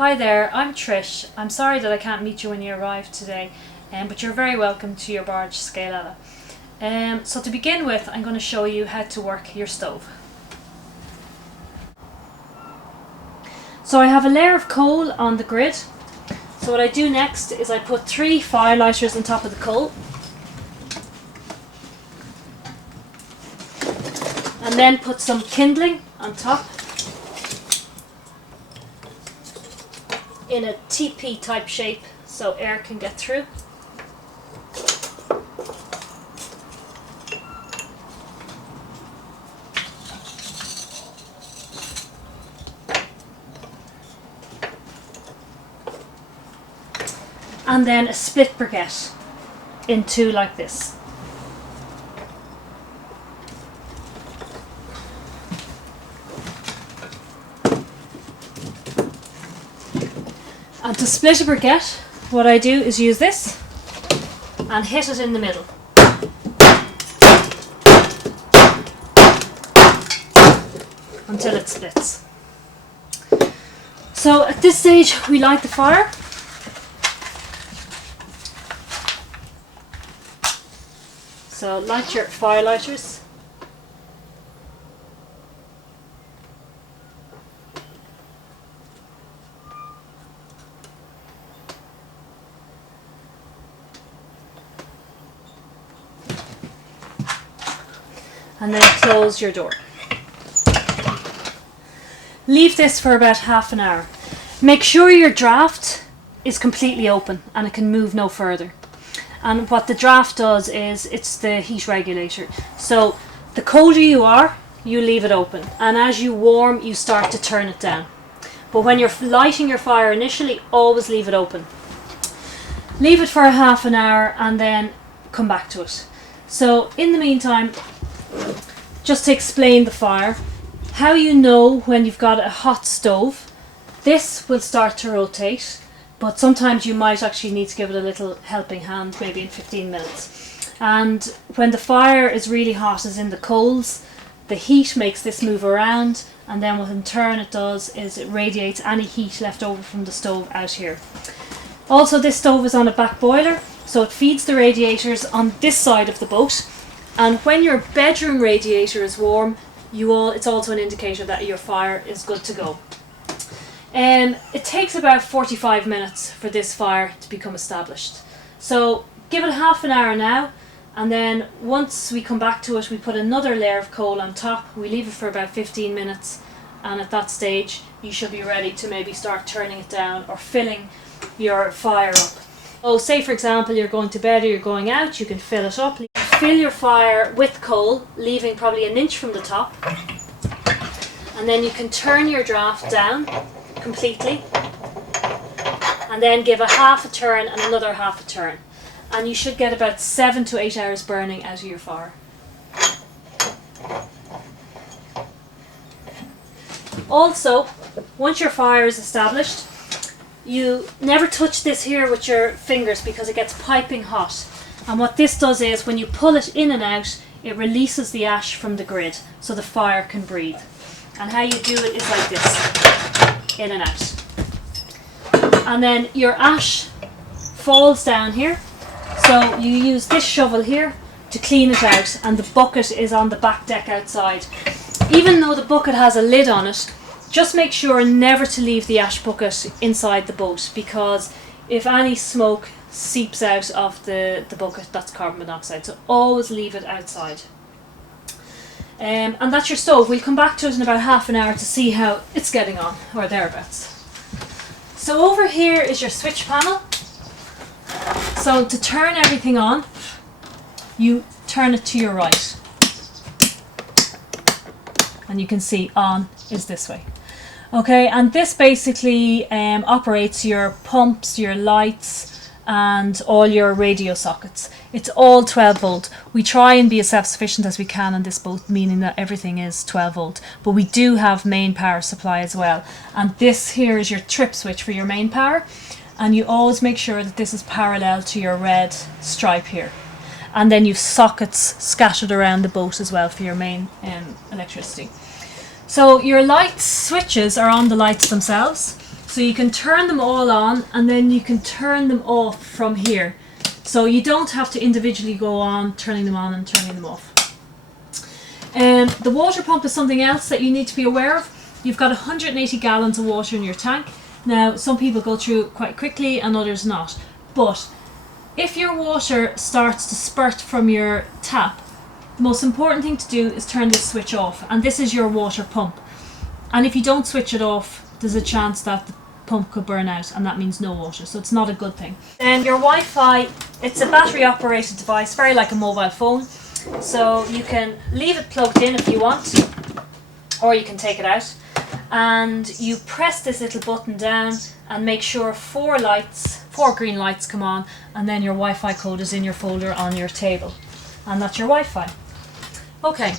Hi there, I'm Trish. I'm sorry that I can't meet you when you arrive today, but you're very welcome to your barge Sceal Eile. So to begin with, I'm going to show you how to work your stove. So I have a layer of coal on the grid. So what I do next is I put 3 firelighters on top of the coal. And then put some kindling on top in a teepee type shape so air can get through. And then a split briquette in 2 like this. And to split a briquette, what I do is use this and hit it in the middle. Until it splits. So at this stage we light the fire. So light your firelighters. And then close your door. Leave this for about half an hour. Make sure your draft is completely open and it can move no further. And what the draft does is it's the heat regulator. So the colder you are, you leave it open, and as you warm you start to turn it down. But when you're lighting your fire initially, always leave it open. Leave it for a half an hour and then come back to it. So in the meantime, just to explain the fire, how you know when you've got a hot stove, this will start to rotate, but sometimes you might actually need to give it a little helping hand, maybe in 15 minutes. And when the fire is really hot, as in the coals, the heat makes this move around, and then what in turn it does is it radiates any heat left over from the stove out here. Also, this stove is on a back boiler, so it feeds the radiators on this side of the boat. And when your bedroom radiator is warm, it's also an indicator that your fire is good to go. It takes about 45 minutes for this fire to become established. So give it half an hour now, and then once we come back to it, we put another layer of coal on top. We leave it for about 15 minutes, and at that stage you should be ready to maybe start turning it down or filling your fire up. Oh, say for example you're going to bed or you're going out, you can fill it up. Fill your fire with coal, leaving probably 1 inch from the top, and then you can turn your draft down completely, and then give a half a turn and another half a turn, and you should get about 7 to 8 hours burning out of your fire. Also, once your fire is established, you never touch this here with your fingers because it gets piping hot. And what this does is when you pull it in and out, it releases the ash from the grid so the fire can breathe. And how you do it is like this, in and out. And then your ash falls down here, so you use this shovel here to clean it out, and the bucket is on the back deck outside. Even though the bucket has a lid on it, just make sure never to leave the ash bucket inside the boat, because if any smoke seeps out of the bucket, that's carbon monoxide, so always leave it outside. And that's your stove. We'll come back to it in about half an hour to see how it's getting on, or thereabouts. So over here is your switch panel. So to turn everything on, you turn it to your right, and you can see on is this way. Okay, and this basically operates your pumps, your lights, and all your radio sockets. It's all 12 volt. We try and be as self-sufficient as we can on this boat, meaning that everything is 12 volt, but we do have main power supply as well. And this here is your trip switch for your main power, and you always make sure that this is parallel to your red stripe here. And then you've sockets scattered around the boat as well for your main electricity. So your light switches are on the lights themselves. So you can turn them all on and then you can turn them off from here. So you don't have to individually go on, turning them on and turning them off. The water pump is something else that you need to be aware of. You've got 180 gallons of water in your tank. Now, some people go through it quite quickly and others not. But if your water starts to spurt from your tap, the most important thing to do is turn this switch off. And this is your water pump. And if you don't switch it off, there's a chance that the pump could burn out, and that means no water. So it's not a good thing. And your Wi-Fi, it's a battery operated device, very like a mobile phone. So you can leave it plugged in if you want, or you can take it out. And you press this little button down and make sure 4 green lights come on, and then your Wi-Fi code is in your folder on your table. And that's your Wi-Fi. Okay.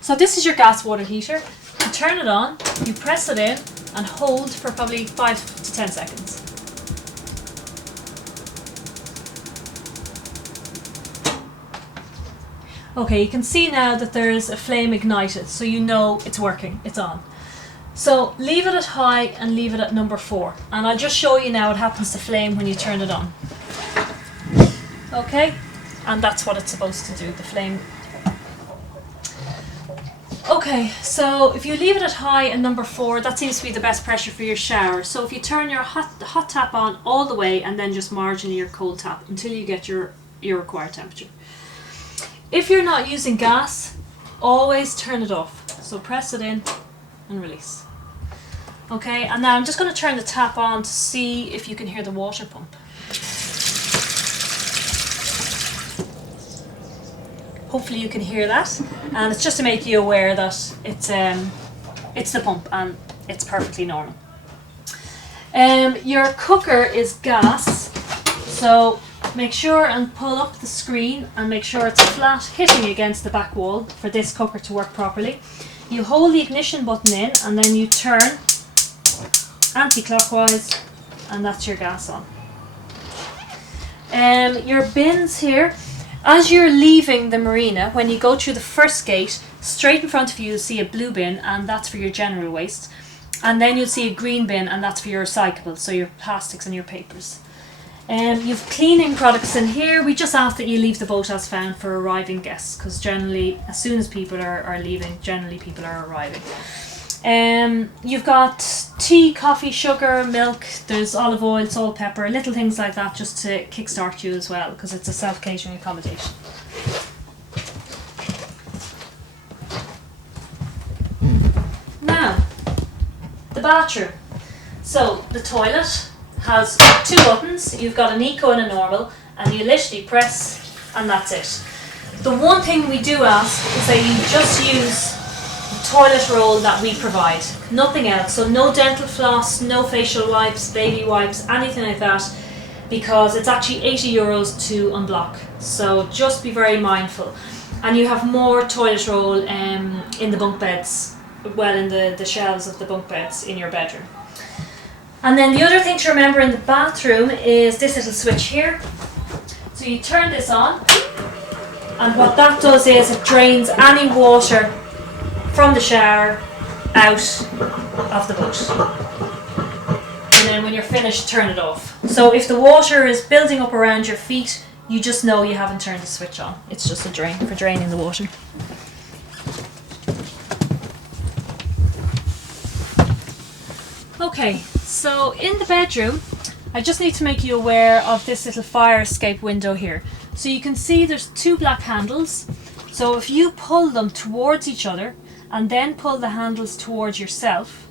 So this is your gas water heater. You turn it on, you press it in and hold for probably 5 to 10 seconds. Okay, you can see now that there is a flame ignited, so you know it's working, it's on. So leave it at high and leave it at number 4. And I'll just show you now what happens to flame when you turn it on. Okay, and that's what it's supposed to do, the flame. Okay, so if you leave it at high and number 4, that seems to be the best pressure for your shower. So if you turn your hot tap on all the way and then just marginally your cold tap until you get your required temperature. If you're not using gas, always turn it off. So press it in and release. Okay, and now I'm just going to turn the tap on to see if you can hear the water pump. Hopefully you can hear that, and it's just to make you aware that it's the pump and it's perfectly normal. Your cooker is gas, so make sure and pull up the screen and make sure it's flat, hitting against the back wall for this cooker to work properly. You hold the ignition button in and then you turn anti-clockwise, and that's your gas on. Your bins here, as you're leaving the marina, when you go through the first gate, straight in front of you you'll see a blue bin, and that's for your general waste. And then you'll see a green bin, and that's for your recyclables, so your plastics and your papers. You've cleaning products in here. We just ask that you leave the boat as found for arriving guests, because generally, as soon as people are leaving, generally people are arriving. You've got tea, coffee, sugar, milk, there's olive oil, salt, pepper, little things like that just to kickstart you as well, because it's a self-catering accommodation. Now, the bathroom. So the toilet has 2 buttons. You've got an eco and a normal, and you literally press and that's it. The one thing we do ask is that you just use the toilet roll that we provide, nothing else. So no dental floss, no facial wipes, baby wipes, anything like that, because it's actually €80 to unblock. So just be very mindful. And you have more toilet roll in the bunk beds, well, in the shelves of the bunk beds in your bedroom. And then the other thing to remember in the bathroom is this little switch here. So you turn this on, and what that does is it drains any water from the shower out of the boat. And then when you're finished, turn it off. So if the water is building up around your feet, you just know you haven't turned the switch on. It's just a drain for draining the water. Okay, so in the bedroom, I just need to make you aware of this little fire escape window here. So you can see there's 2 black handles. So if you pull them towards each other and then pull the handles towards yourself,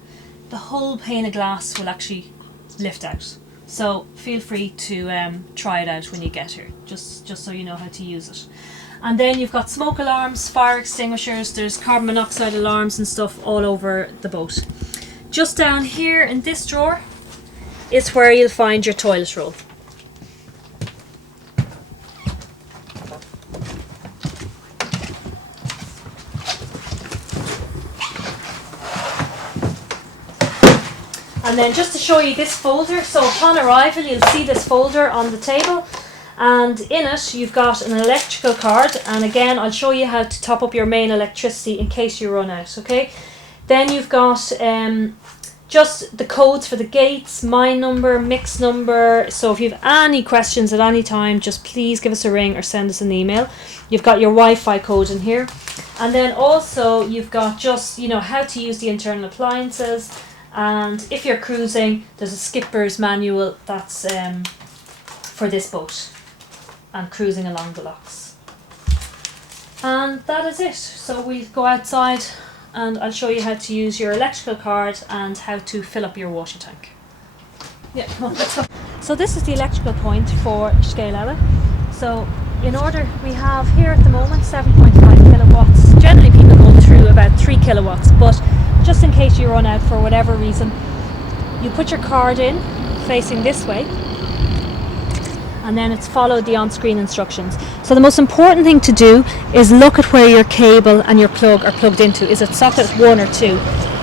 the whole pane of glass will actually lift out. So feel free to try it out when you get here, just so you know how to use it. And then you've got smoke alarms, fire extinguishers, there's carbon monoxide alarms and stuff all over the boat. Just down here in this drawer is where you'll find your toilet roll. And then just to show you this folder, so upon arrival you'll see this folder on the table, and in it you've got an electrical card, and again I'll show you how to top up your main electricity in case you run out, okay? Then you've got just the codes for the gates, my number, mix number. So if you have any questions at any time, just please give us a ring or send us an email. You've got your Wi-Fi code in here. And then also you've got just, you know, how to use the internal appliances. And if you're cruising, there's a skipper's manual that's for this boat and cruising along the locks. And that is it. So we go outside and I'll show you how to use your electrical card and how to fill up your water tank. Yeah, come on, let's go. So this is the electrical point for Sceal Eile. So in order, we have here at the moment 7.5 kilowatts. Generally people go through about 3 kilowatts, but just in case you run out for whatever reason, you put your card in facing this way, and then it's followed the on-screen instructions. So the most important thing to do is look at where your cable and your plug are plugged into. Is it socket 1 or 2?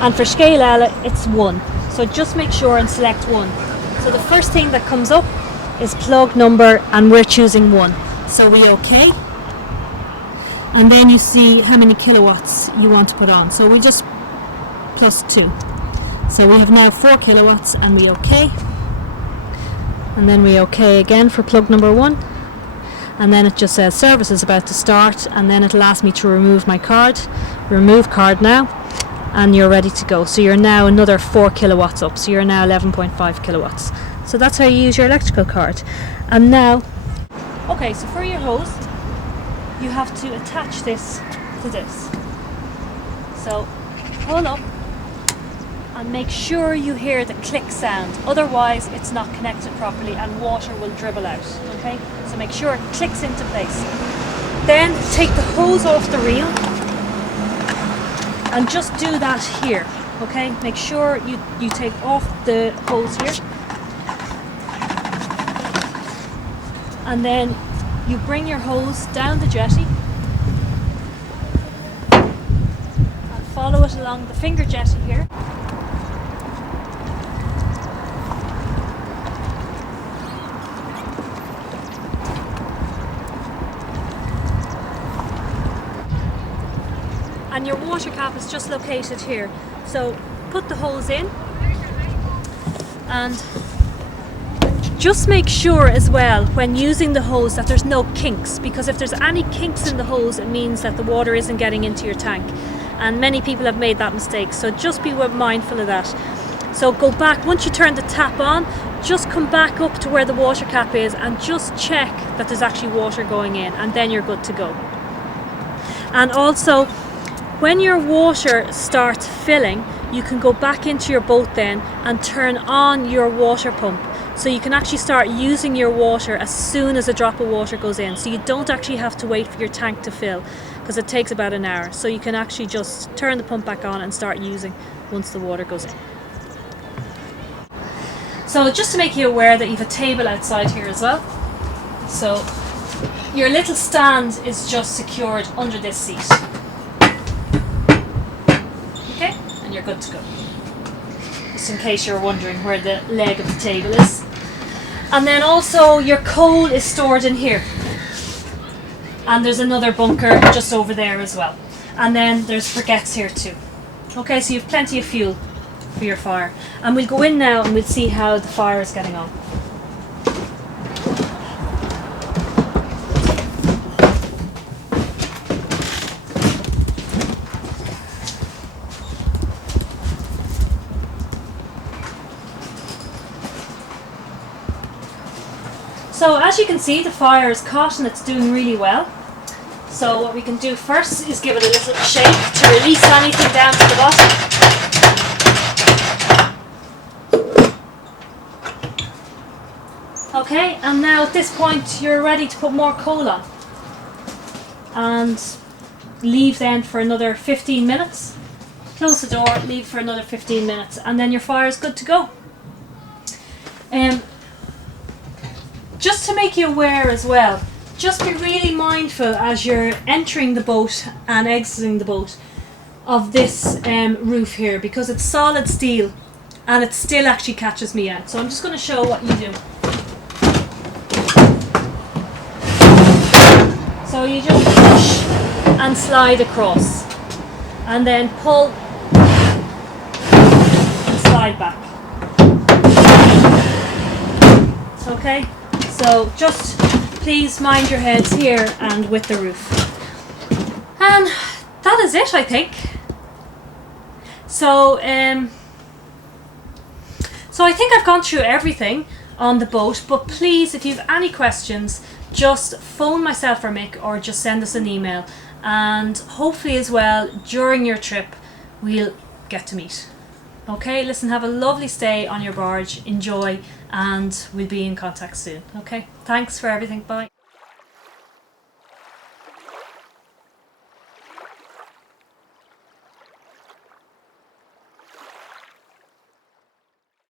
And for Sceal Eile it's 1. So just make sure and select 1. So the first thing that comes up is plug number, and we're choosing 1. So we OK. And then you see how many kilowatts you want to put on. So we just plus 2. So we have now 4 kilowatts and we OK. And then we OK again for plug number 1. And then it just says service is about to start, and then it'll ask me to remove my card. Remove card now, and you're ready to go. So you're now another 4 kilowatts up. So you're now 11.5 kilowatts. So that's how you use your electrical card. And now, okay, so for your hose, you have to attach this to this. So pull up and make sure you hear the click sound, otherwise it's not connected properly and water will dribble out. Okay, so make sure it clicks into place. Then take the hose off the reel and just do that here. Okay, make sure you take off the hose here, and then you bring your hose down the jetty and follow it along the finger jetty here. And your water cap is just located here. So put the hose in and just make sure as well when using the hose that there's no kinks, because if there's any kinks in the hose it means that the water isn't getting into your tank, and many people have made that mistake, so just be mindful of that. So go back, once you turn the tap on, just come back up to where the water cap is and just check that there's actually water going in, and then you're good to go. And also, when your water starts filling, you can go back into your boat then and turn on your water pump. So you can actually start using your water as soon as a drop of water goes in. So you don't actually have to wait for your tank to fill, because it takes about an hour. So you can actually just turn the pump back on and start using once the water goes in. So just to make you aware that you have a table outside here as well. So your little stand is just secured under this seat. Okay, and you're good to go. Just in case you're wondering where the leg of the table is. And then also your coal is stored in here. And there's another bunker just over there as well. And then there's briquettes here too. Okay, so you have plenty of fuel for your fire. And we'll go in now and we'll see how the fire is getting on. So as you can see, the fire is caught and it's doing really well. So what we can do first is give it a little shake to release anything down to the bottom. Okay, and now at this point you're ready to put more coal on. And leave then for another 15 minutes. Close the door, leave for another 15 minutes, and then your fire is good to go. Just to make you aware as well, just be really mindful as you're entering the boat and exiting the boat of this roof here, because it's solid steel and it still actually catches me out. So I'm just going to show what you do. So you just push and slide across and then pull side back. Okay, so just please mind your heads here and with the roof. And that is it, I think. So I think I've gone through everything on the boat, but please, if you have any questions, just phone myself or Mick, or just send us an email, and hopefully as well during your trip we'll get to meet. Okay, listen, have a lovely stay on your barge, enjoy, and we'll be in contact soon. Okay, thanks for everything, bye.